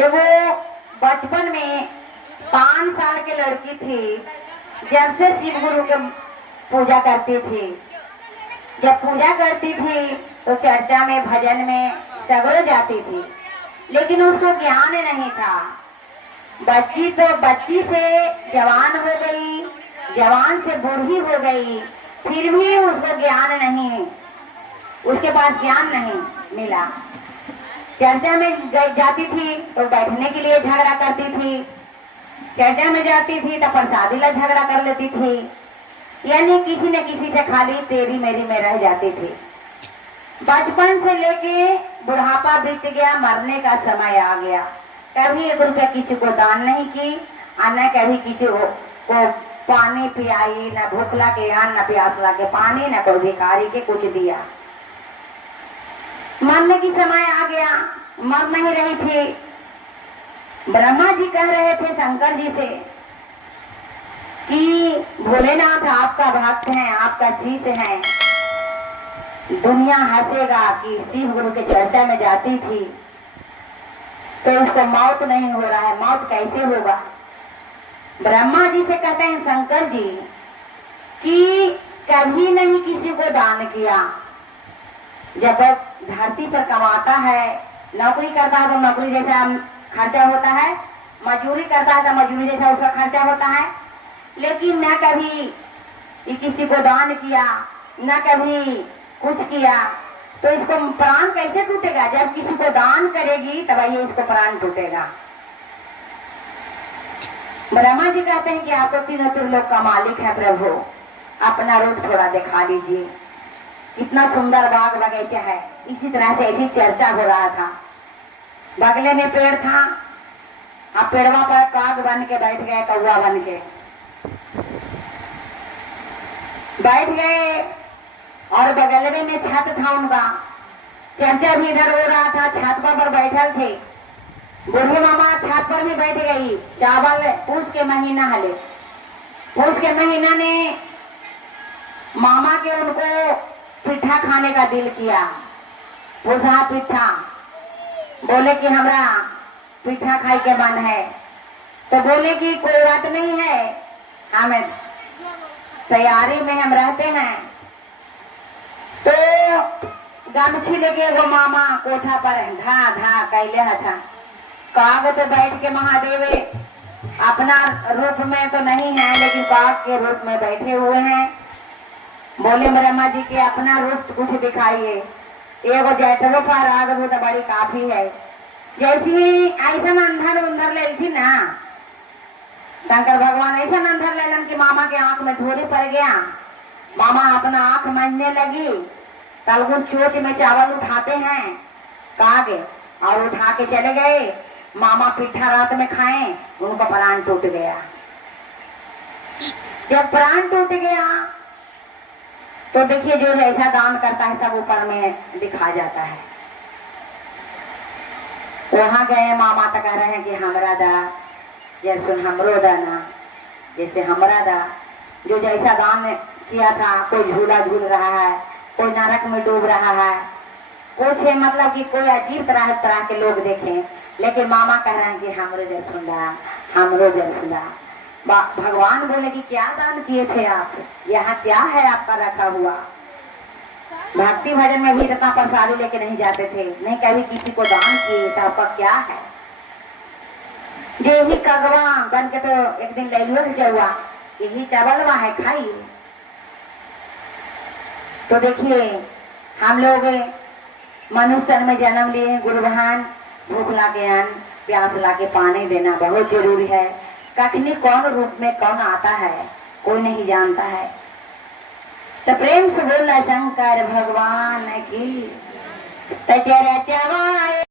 कि वो बचपन में 5 साल की लड़की थी, जब से शिव गुरु के पूजा करती थी। जब पूजा करती थी तो चर्चा में भजन में सगरों जाती थी, लेकिन उसको ज्ञान नहीं था। बच्ची तो बच्ची से जवान हो गई, जवान से बूढ़ी हो गई, फिर भी उसको ज्ञान नहीं, उसके पास ज्ञान नहीं मिला। चर्चा में जाती थी तो बैठने के लिए झगड़ा करती थी, चर्चा में जाती थी तो प्रसादी ला झगड़ा कर लेती थी, यानी किसी न किसी से खाली तेरी मेरी में रह जाती थी। बचपन से लेके बुढ़ापा बीत गया, मरने का समय आ गया, कभी 1 रुपया किसी को दान नहीं की, और न कभी किसी को पानी पियाई, न भूखला के अन्न, न प्यासला के पानी, न कोई भिखारी के कुछ दिया। मरने की समय आ गया, मर नहीं रही थी। ब्रह्मा जी कह रहे थे शंकर जी से कि भोलेनाथ आपका भक्त है, आपका शिष्य है, दुनिया हंसेगा कि शिव गुरु के चर्चा में जाती थी तो इसको मौत नहीं हो रहा है, मौत कैसे होगा। ब्रह्मा जी से कहते हैं शंकर जी कि कभी नहीं किसी को दान किया। जब धरती पर कमाता है, नौकरी करता है तो नौकरी जैसा खर्चा होता है, मजदूरी करता है तो मजदूरी जैसा उसका खर्चा होता है, लेकिन न कभी किसी को दान किया, न कभी कुछ किया। तो इसको प्राण कैसे टूटेगा? जब किसी को दान करेगी तब ये इसको प्राण टूटेगा। ब्रह्मा जी कहते हैं कि आप तो तीनों त्रिलोक का मालिक है प्रभु, अपना रूप थोड़ा दिखा लीजिए। इतना सुंदर बाग बगीचा है, इसी तरह से ऐसी चर्चा हो रहा था। बगले में पेड़ था, अब पेड़वा पर काग बन के बैठ गए, कौवा बन के बैठ गए, और बगल में छत था उनका, चर्चा भी इधर हो रहा था, छत पर बैठल थे। बूढ़े मामा छत पर भी बैठ गई। चावल पूस के महीना हले, पूस के महीना ने मामा के उनको पिट्ठा खाने का दिल किया, पूसा पिट्ठा, बोले कि हमरा पिट्ठा खाई के मन है। तो बोले कि कोई बात नहीं है, हमें तैयारी में हम रहते हैं। तो गमछी लेके वो मामा कोठा पर धा धा कैले था। काग तो बैठ के महादेव अपना रूप में तो नहीं है, लेकिन काग के रूप में बैठे हुए हैं। बोले ब्रह्मा जी के अपना रूप कुछ दिखाइए। एगो जैठो पर आग तो बड़ी काफी है। जैसी ऐसा अंधर उंधर ले थी ना, शंकर भगवान ऐसा अंधर लेलन कि मामा के आंख में धूरी पड़ गया। मामा अपना आंख मानने लगी, तलगुन चोच में चावल उठाते हैं काग, और उठा के चले गए। मामा पिट्ठा रात में खाए, उनको प्राण टूट गया। जब प्राण टूट गया तो देखिए जो जैसा दान करता है सब ऊपर में दिखा जाता है। वहां गए, मामा तो कह रहे हैं कि हमरा दा, जैसे हमरो दा ना, जैसे हमरा दा। जो जैसा दान किया था, कोई झूला झूल रहा है, कोई नरक में डूब रहा है, कुछ है मतलब कि कोई अजीब तरह तरह के लोग देखें, लेकिन मामा कह रहे हैं कि हमरो जैसुंदा, हमरो जैसुंदा। भगवान बोले कि क्या दान किए थे आप, यहाँ क्या है आपका रखा हुआ। भक्ति भजन में भी इतना प्रसादी लेके नहीं जाते थे, नहीं कभी किसी को दान किए, तो आपका क्या है। जे ही कगवा बन के तो एक दिन ले जवा, यही चावलवा है खाइए। तो देखिए हम लोग मनुष्य तन में जन्म लिए, गुरु बहन भूख लाके अन्न, प्यास लाके पानी देना बहुत जरूरी है। कखनी कौन रूप में कौन आता है कोई नहीं जानता है। तो प्रेम से बोलना शंकर भगवान की।